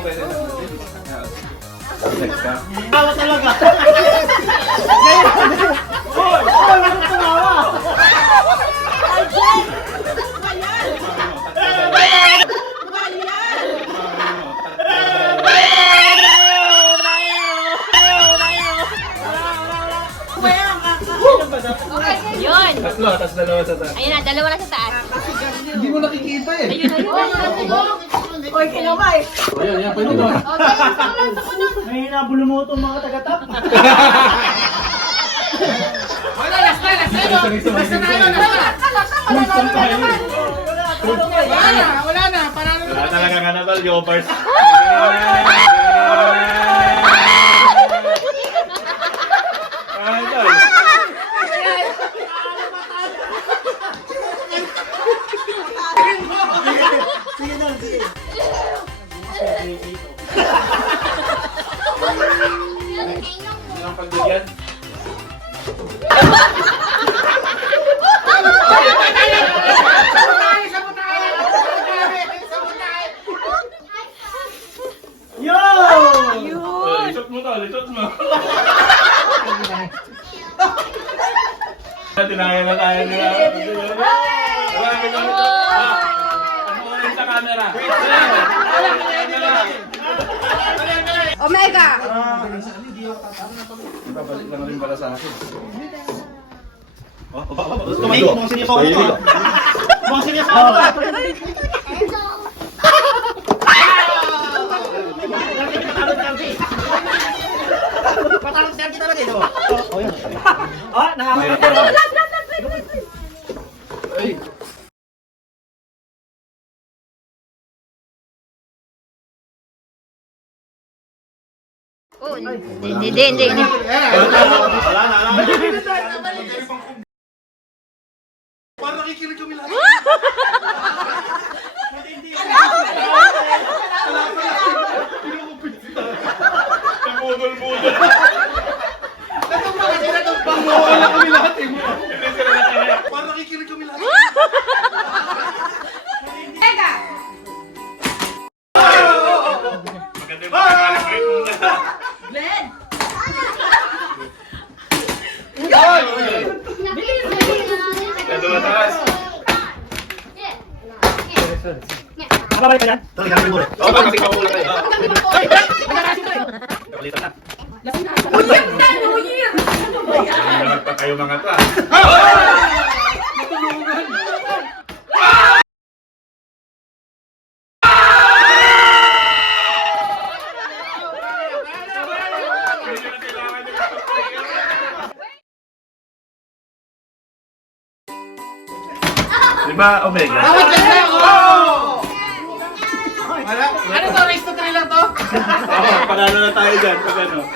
naman pwede na. Next ka. Tawa talaga. Hoy! Bakit tumawa? Yun! Tatlo, tapos dalawa sa taas. Ayun na, dalawa na sa taas. Hindi mo nakikita eh. Ayun, ayun. Oy, kinamay. Ayan, yan, pwede doon. May hinabulo mo itong mga tagatap. Wala, last na. Basta na yun, wala na. Panalo na. Wala talaga nga na tol, Jopers. Ay, tol. Sige na, sige. Ang pagbigyan. Yo! Lisot mo to, lisot mo. Tinaya na tayo nila. Marami ko nito. Ano ko rin sa camera? Omega. Babalik lang rin para sa akin. Tumahig mo ang seryoso ako. Mukhang seryoso ako. Patalon siya kita lagi, diba? Oh, yan. Ah, nakakapagod. Ay. Oh, hindi. Wala na. Parang nakikinig kami lahat. Nabudol-budol. Wala kami lahat eh. Hindi sila nakaya. Parang nakikinig kami lahat. Omega. Maganda yung pagkakalit mo na. Glenn. Ito mataas. Nakabalik ka dyan? Oo, kasi kapulang kayo. Kapalitan na. New Year. Lahat pa kayo mga ta. Di ba, Omega? Ano to? Race to 3 lang to? Oo, panalo na tayo dyan. Pag ano.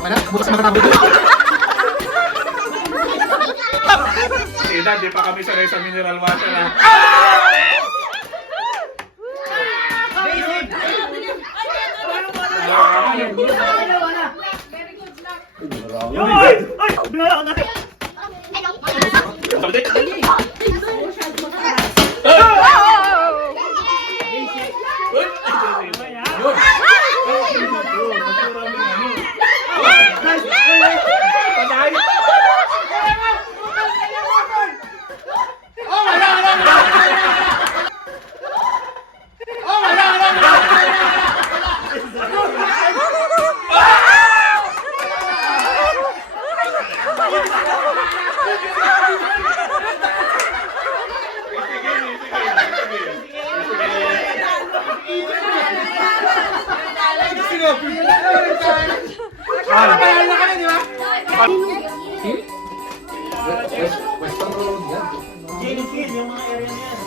Wala, bukas na matapos doon. Ina, di pa kami sanay sa mineral water ha. Ay! Ay! Binala ka na! Sabi din. Western Road yan. Jennifer, yung mga area na yan.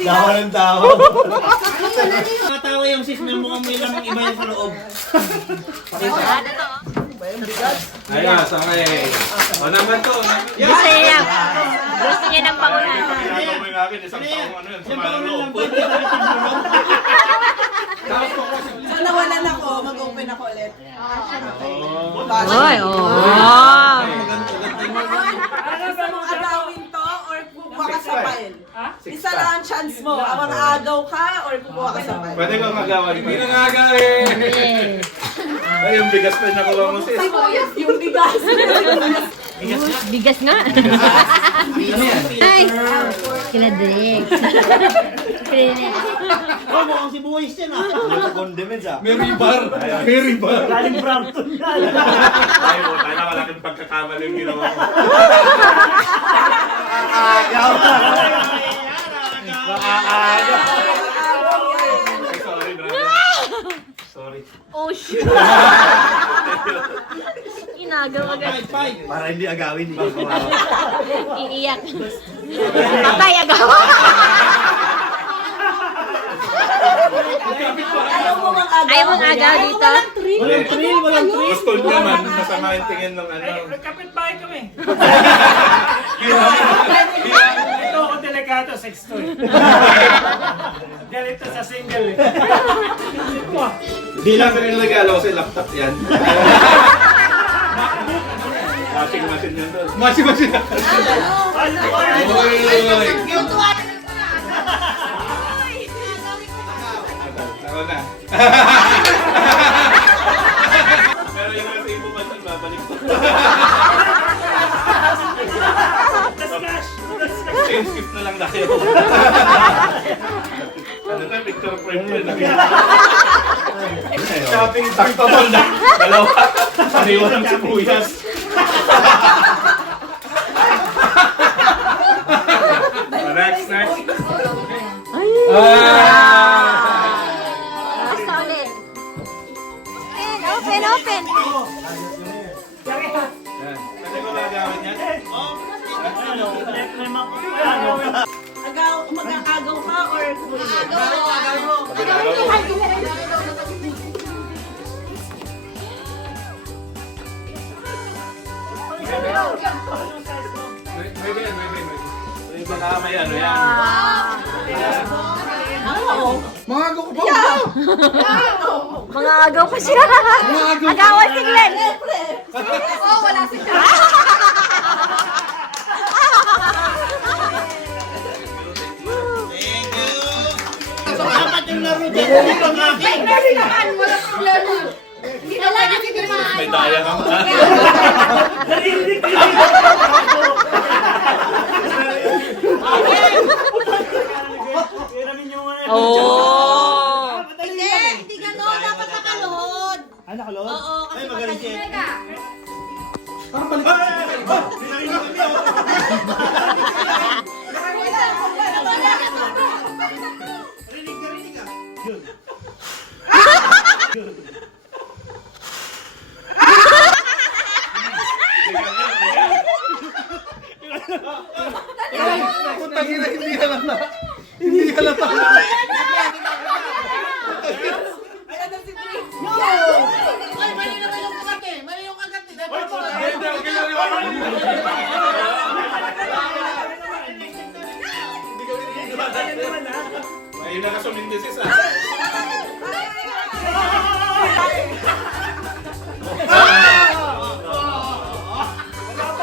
Tawa ng tawa. Nakatawa yung sis na mukhang may lamang iba yung sa loob. Ayos, okay. O naman to. Gusto niya. Gusto niya ng pangunahan. Ginagawa mo yung akin, isang taong ano yun, sa Yung mga pangalan loob. lang po, hindi ka Open ako ulit. Oy, oh. Gusto mong agawin to or kukuha ka sa file? Isa lang ang chance mo. Ang agaw ka or kukuha ka sa file? Pwede ko magawa. Hindi na gagawin. Ay, yung bigas na nakuha mo sis. Yung bigas. Bigas nga. Ay, kila Drake. Oh, mukhang si Buwis yan ah. Condiments ah. Mary bar. Mary bar. Galing Brampton yan. Ay, mo, tayo na malaking pagkakamali yung ginawa mo. Agaw na. Ay, sorry, brother. Sorry. Oh, shoot. Inagaw agad. Para hindi agawin, hindi ko kawawa. Iiyak. Patay, agaw. Ayaw mo mang agaw? Ayaw mong agaw dito? Walang thrill, walang thrill. Gusto naman, masama yung tingin ng ano. Kapit-bahay kami. Ito ako delikado, sex toy. Galit sa single eh. Hindi lang rin nagalaw kasi laptop yan. Washing machine yan doon. Washing machine. Ako na. Pero yung nasa ibo man doon, babalik ko. Change script na lang tayo. Ano na, picture frame yun. Shopping sakto mo na. Dalawa. Paniwan ng sibuyas. Next. Basta ulit. Open. Pwede ko gagawin yan? Mag-agaw ka or kukuha? May baka may ano yan. Mga agaw pa siya. Agawan si Glenn. Oh, wala si Dapat yung laro dyan. Dito nga. Kasi naman, wala problema. Hindi na pwede si Grimaan. May daya ka ma. Narinig ko Oh. Hindi gano'n. Dapat nakalohod. Ah, nakalod? Oo, kasi Ay, magaling siya. Teka. Ay, mali naman yung kagat eh. Mali yung kagat eh. Ayun na ka sumindisis ah.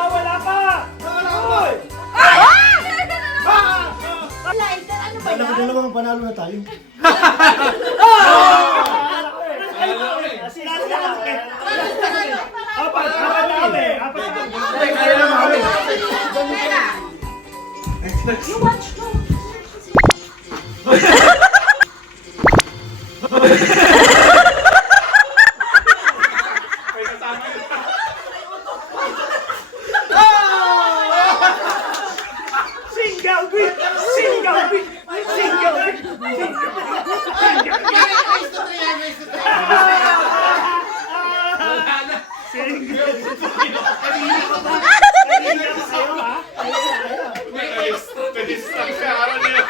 Wala pa! Uy! Ano ba Alam ko yan? dalawang panalo na tayo. Apat na kami. Kaya na mami. May kasama yun. Single win! Single win! Single win! Race to 3 yan, race to 3. Nag-stop siya. Araw niya.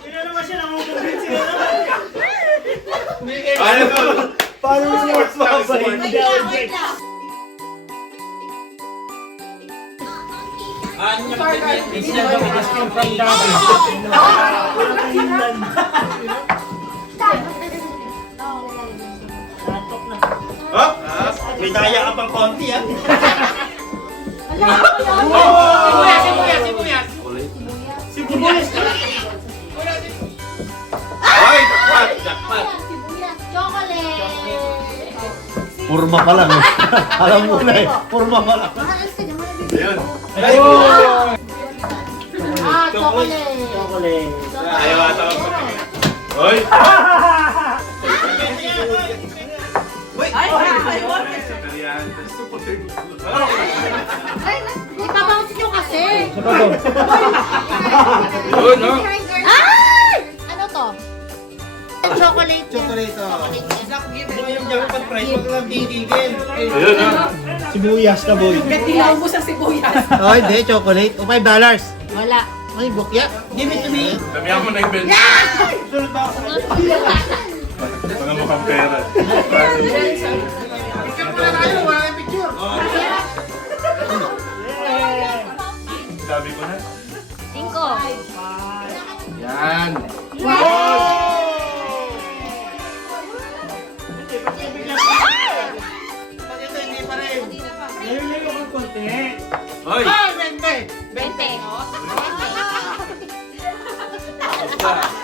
Hindi na naman siya nangukumbinsi na Ano to? Paano mo siya Sports lang, sports. Wait lang, wait lang. Instead of it just came from down. May daya ka pang konti ah. Sibuyas. Sibuyas. Ay, jackpot. Chocolate. Purma pa lang eh. Alam mo na eh. Purma pa lang. Ayun. Chocolate. Chocolate. Ayaw ata ako. Hoy! Ay, ayun. Ipabounce nyo kasi. Yun, no? Ay! Ano to? Chocolate. Chocolate oh. Yung jackpot prize, wag lang titigil. Ayun, no? Sibuyas na boy. Tilaw mo sa sibuyas. Oh, hindi. Chocolate. O $5. Wala. Ay, bukya. Give it to me. Damihan mo na yung bench. Sunod ba ako? Mga mukhang pera. Picture muna tayo, wala yung picture. Sabi ko na. 5. Yan. Ito, hindi pa rin. Ngayon ako konti. Hoy! Ay, 20. 20. Basta.